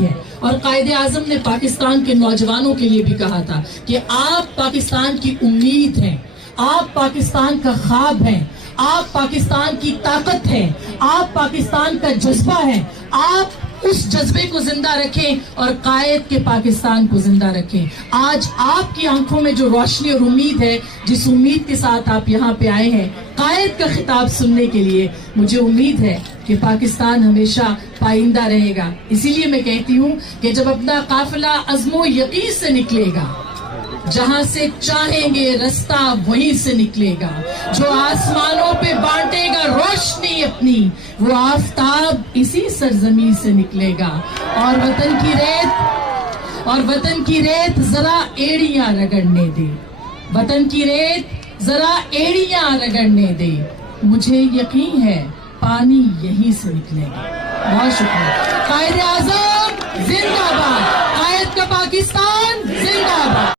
ہے اور قائد اعظم نے پاکستان کے نوجوانوں کے لیے بھی کہا تھا کہ آپ پاکستان کی امید ہیں، آپ پاکستان کا خواب ہیں، آپ پاکستان کی طاقت ہیں، آپ پاکستان کا جذبہ ہیں، آپ اس جذبے کو زندہ رکھیں اور قائد کے پاکستان کو زندہ رکھیں۔ آج آپ کی آنکھوں میں جو روشنی اور امید ہے، جس امید کے ساتھ آپ یہاں پہ آئے ہیں قائد کا خطاب سننے کے لیے، مجھے امید ہے کہ پاکستان ہمیشہ پائندہ رہے گا۔ اسی لیے میں کہتی ہوں کہ جب اپنا قافلہ عزم و یقین سے نکلے گا، جہاں سے چاہیں گے رستہ وہیں سے نکلے گا، جو آسمانوں پہ بانٹے گا روشنی اپنی، وہ آفتاب اسی سرزمین سے نکلے گا۔ اور وطن کی ریت ذرا ایڑیاں رگڑنے دے، وطن کی ریت ذرا ایڑیاں رگڑنے دے، مجھے یقین ہے پانی یہیں سے نکلے گا۔ بہت شکریہ۔ قائد اعظم زندہ باد، قائد کا پاکستان زندہ باد۔